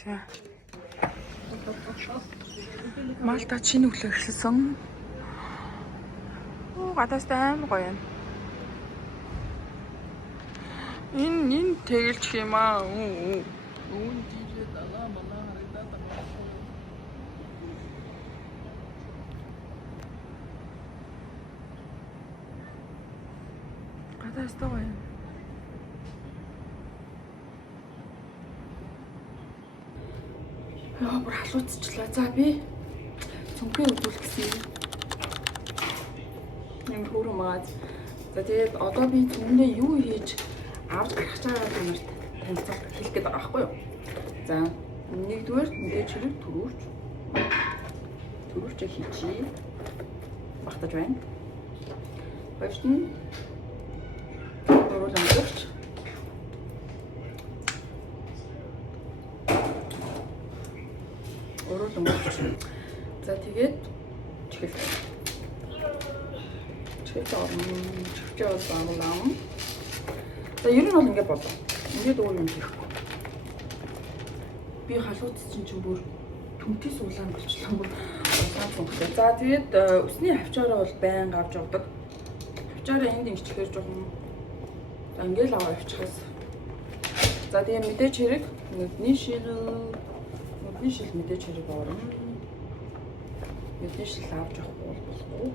За. Малта чинь өглөө эхэлсэн. Гадаас аим гоё юм. Энэ тэгэлч юм аа. Гадаас гоё юм. Бүр халууцчлаа. За би цүнхээ үзүүлэх гэсэн юм. Ямар хөөрхөн байгаа. За тэгээд одоо би цүнхээ юу хийж авч гарах чагаа танарт танилцуулах хэлэх гээд байгаа байхгүй юу? За нэгдүгээр мэдээж хэрэг төрөвч хийчихье. Багтаж байна. Хоёрт нь уруулан өгч. Уруулан өгч. За тэгээд чихэл. Чихэл оруулаа. За ер нь бол ингэ бодлоо. Ингээд өөр юм хийхгүй. Би халууц чинь бүр түнтээс улаан болчихлоо бүр улаан цонхтой. За тэгээд усны хавчаараа бол байнга авч явдаг. Хавчаараа энд ингэчихээр жоохон за ингээл аваа авчихаас. За тэгээд мэдээж хэрэг нүдний шил мэдээж хэрэг орно. Нүдний шил авч явахгүй болохгүй.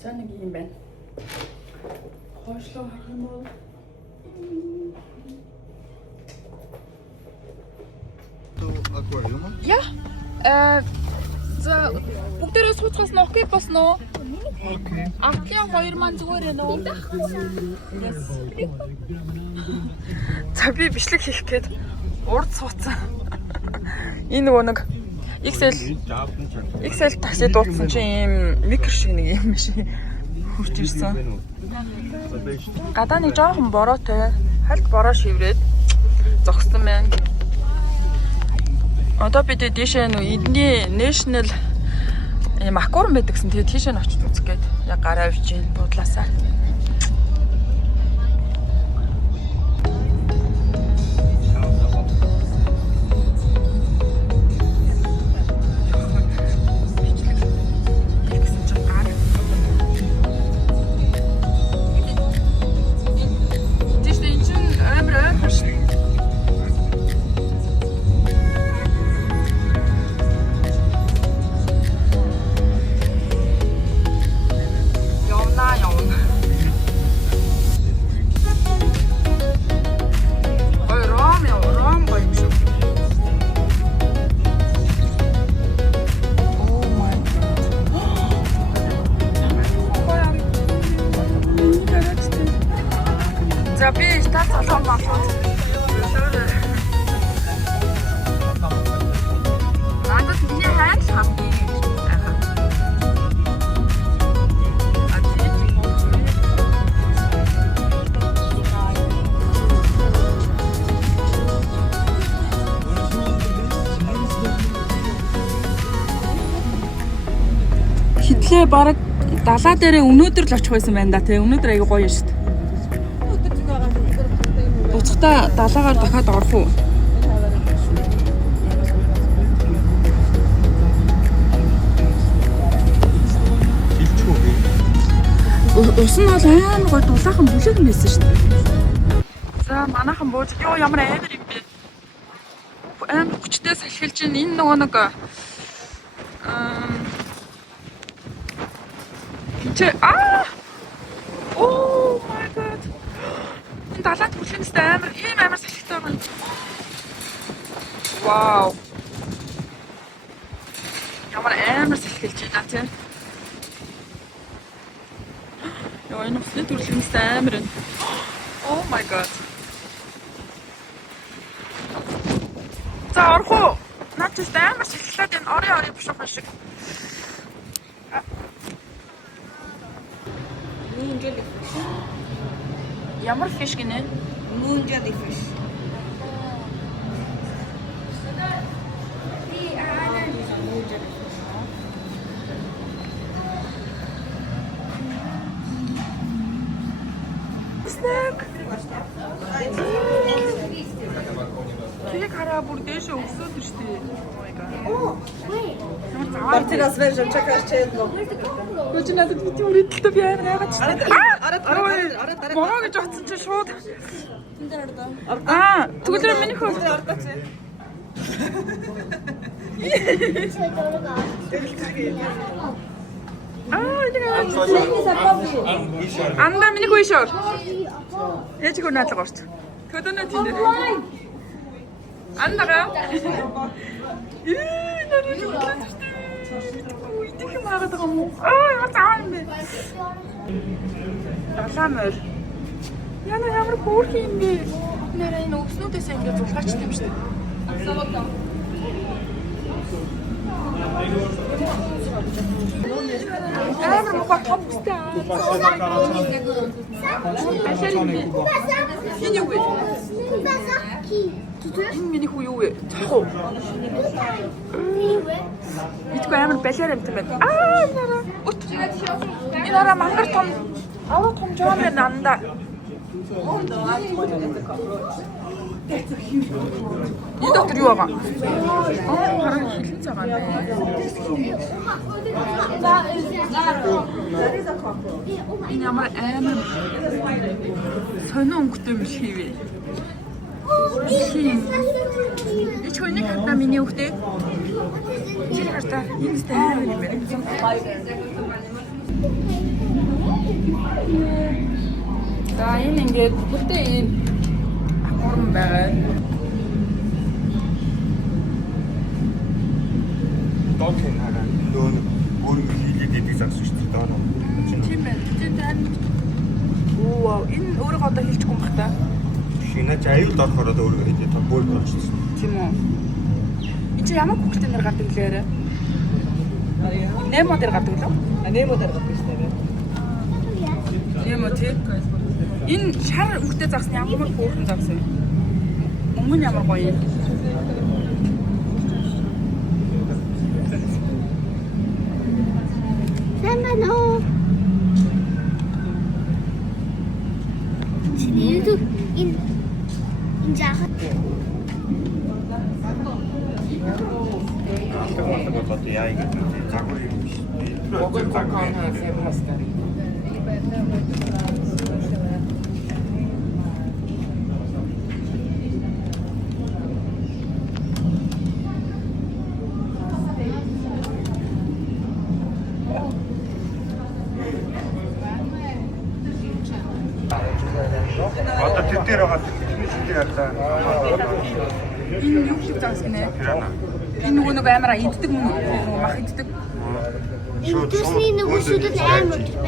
За нэг юм байна. Хойшлоо харах юм бол яа. За бүгдээрээ сууцгаас нь окей босноо. Окей. Ахлын хоёр маань зүгээр ээ нөө. За би бичлэг хийх гээд урд сууцсан. Энэ нөгөө нэг XL такси дуудсан чинь ийм микро шиг нэг юм биш. Хурж ирсэн. Гадаа нэг жоохон бороотой. Хальт бороо шиврээд зогссон байна. Одоо бид дээшээ нөө эдний national ийм аквариум байдаг гэсэн. Тэгээд тийшээ нь очиж үзэх гээд яг гараа авч ийн буудлаасаа. За би стат салон болоод надад миний хайр хамгийн сайхан. Хитлээ баг далаа дээрээ өнөөдөр л очих байсан байна да тий. Өнөөдөр аягүй гоё шүү дээ. Буцахтаа далаагаар дахиад орох уу? Ус нь бол амар гоё дулаахан бүлэг байсан шүү дээ. За манайхан бууж ёо ямар амар юм бэ? Амар хүчтэй салхилж ин энэ нөгөө нэг Oh my god. Энэ далаад бүлгэнээс амар салхитай байна. Вау. Ямар амар салхилж байна тийм. Яа энэ бүлгэн бүлгэнээс амар байна. Oh my god. За орох уу? Наад чи амар салхилаад энэ орой бушуухан шиг. Ямар фиш гинэ? Moon jellyfish. снэк. Кийг хараа бүр дээшээ өсөөд шүү дээ. Oh my god. Мартинас version чакаш чэдно. Гүч надад бити үргэлжлээ би яагаад ч. Араа. Моо гэж утсан чи шууд. Тэгвэл миний хөл. Анда миний хүйшөр. Яж гоо наалга орч. Көдөнө тийм. Андага. Нарийн идэх юм хараад байгаа юм уу? Яцаа юм бэ? Далаамөр. Яна ямар хөөрх юм бэ? Нэрээ энэ өкснүүдээс ингэ зулгаач юм шүү дээ. Амар мохоо томстой. Энэ юу вэ? Энэ миний хүү юу вэ? Цахуу. Итгүй амар балиар юм байна. Нара. Ут. Энэ нара мангар том. Аваа том жомэр нанда. Энэ доктор юу байгаа? Харин хилэн цагаан байна. Энэ ямар амар сонио өнгөтэй юм шиг вэ? Ич хөөний хата миний хөхтэй. Чи хата энэ стайл юм байна. За энэ ингээд бүтээ ийм аквариум байгаа. Докэн хараа нөө өөрөө хийлээд идэг загс шүү дээ доо. Тийм байна. Тийм тань. Оо энэ өөрөө одоо хийчихгүй юм бах та. Шинэж аюул орохоор өөрөө хийдэг та бүр болчихсон. Тийм үү. Энд чи ямар хүүхдээ нэр гадаг лээрээ? Немо дээр гадаг лөө? Немо дээр гадаг шүү дээ. Немо тийм. Энэ шар өнгөтэй загсны ямар хөөрхөн загс вэ? Өмнө нь ямар гоё юм. Сэмбано. Чиний도 ин жахат. Одоо яа ингэ загвар юм биш. Тэр загвар хасгар. Одоо тэр дээр байгаа тэр яллаа. Энэ юу шиг загс гинэ? Энэ нөгөө амар иддэг мах иддэг. Идусний нөгөө сүдэд амар тийм.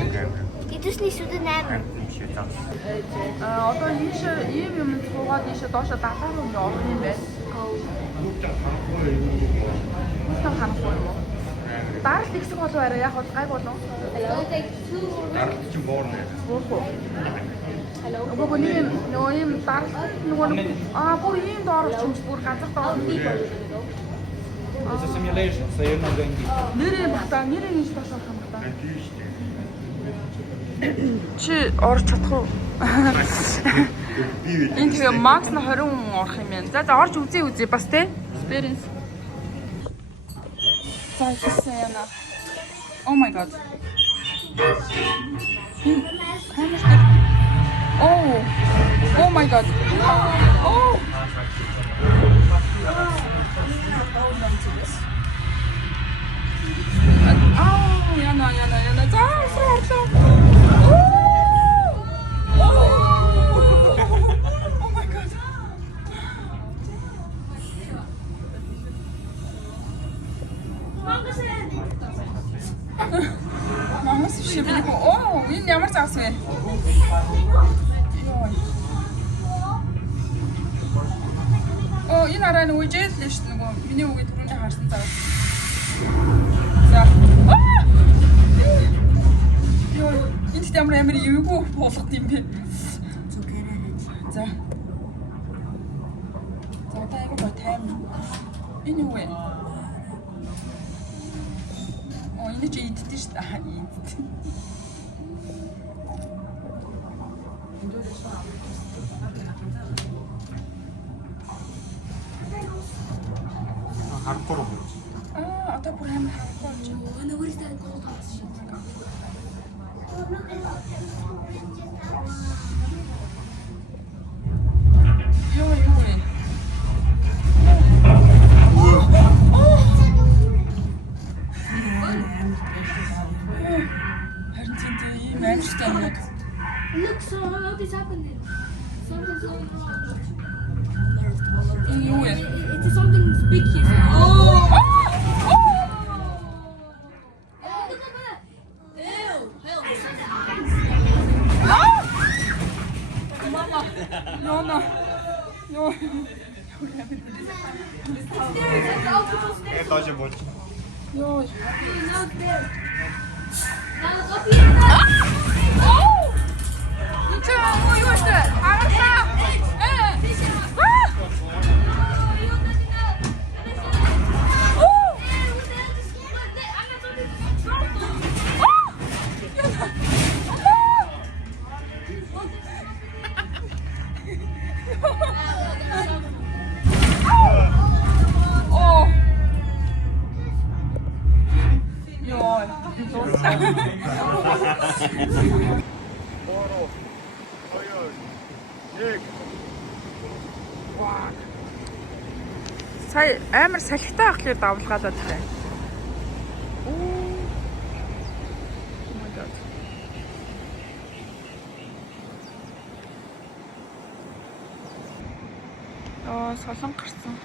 Идусний сүдэд амар. Одоо ийм юм суугаад ийшээ доошо далаа руу орох юм байна. Мөн ханахгүй юм уу? Даралт ихсэг болов арай яг бол гай болов. Даралт чинь боорно. Боорхоо. Нөгөө ийм даралт нөгөө бүр ийм доорч юм бүр ганцхан доор. It's a simulation, so you're not going deep. Нэрээ бата, нэрээ нэг доошо орох юм бата. Чи орч чадах уу? Энэ тэгээ макс нь 20 хүн орох юм байна. За орж үзье бас те. Experience. За хийсэн. Oh my god. Oh my god. Oh. Яна. За суурлаа. Oh my god. Мамас шивээх. Энэ ямар загас вэ? Энэ арай нөгөө жээл л шүү дээ. Нөгөө миний үгээ түрүүний харсан загас. За. Энэ ч ямар юугүй болгох юм бэ? За. За тайгаа бай тайм. Энэ юу вэ? Энэ ч иддэг шүү дээ. Иддэг. харахгүй руу. Одоо бүр амар харахгүй болж байна. Юу вэ? Харин тийм ийм аимшигтай юм. Look, so what is happening? Something's going wrong. Юу вэ? It's something big here. Нона. Юу. Доош бууч. Юу. Сая амар салхитай ахлаар давлгаалаад байна. Oh my god. Солон гарсан.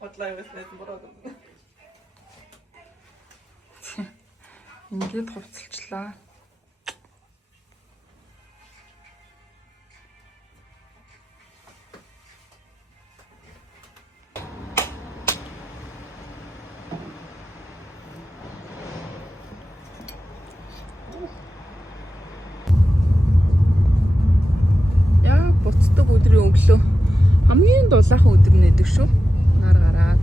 Бодлоо явуулсан буруу. Ингээд хувцалчлаа. Яа, буцдаг өдрийн өглөө. Хамгийн дулаахан өдөр нэдэг шүү. Нар гараад.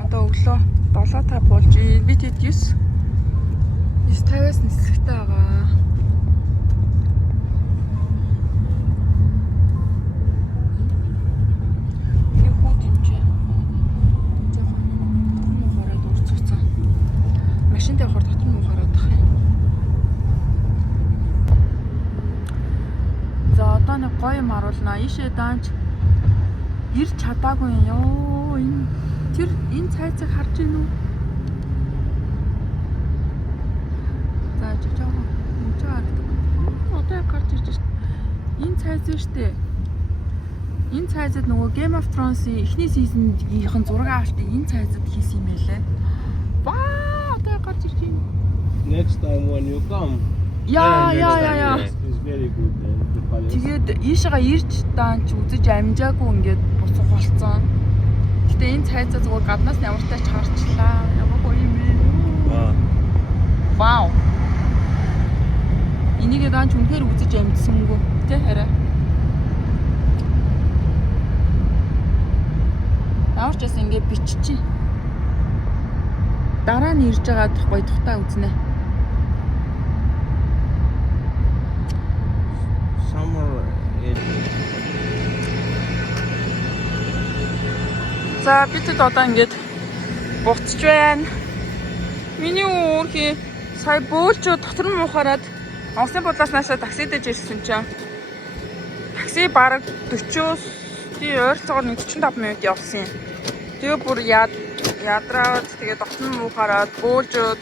Одоо өглөө 7:05 болж би тэд 9:50-аас нисэхтэй байгаа. Нэг хүү тэмчээ. Жохон муу хараад урцгцсан. Машин дээр хор дотор муу хараад байгаа юм. За одоо нэг гоё юм харуулнаа. Ийшээ даанч ирж чадаагүй ёо. Энэ цайцыг харж гин үү? За жижигхан энэ харагдав. Одоо яг гарч ирж шít. Энэ цайз нь штэ. Энэ цайзад нөгөө Game of Thrones-ийн эхний сизонийн зураг авалтыг энэ цайзад хийсэн юм байлээ. Ваа, одоо яг гарч ирж байна. Next time when you come. Яа. It's very good. The palace. Тэгээд ийшээгээ ирж даанч үзэж амжаагүй ингээд буцах болцсон. Гэтэ энэ цайзаа зүгээр гаднаас ямартай ч харчлаа. Ямар гоё юм бэ? Вау. Энийг даанч үнэхээр үзэж амжсангүй. Тэ хараа. Яавч яс ингээд биччихье. Дараа нь ирж байгаа гоё тухтаа үзнэ. За бид одоо ингээд буцаж байна. Миний өөрхий сая бөөлжөө дотор нь муухараад онцны бодлоос наашаа таксидэж ирсэн чинь такси бараг 40-оос тий ойролцоогоор 45 минут явсан юм. Тэгээ бүр ядраад тэгээ дотор нь муухараад бөөлжөөд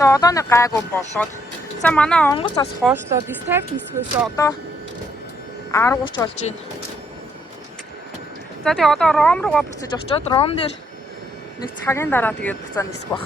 одоо нэг гайгүй болоод За манай онгоц бас хоошлоо. Дистайп хийсгээс одоо 10:30 болж байна. За тэгээ одоо Ром руугаа буцаж очиод Ром дээр нэг цагийн дараа тэгээд буцаа нисэх бах.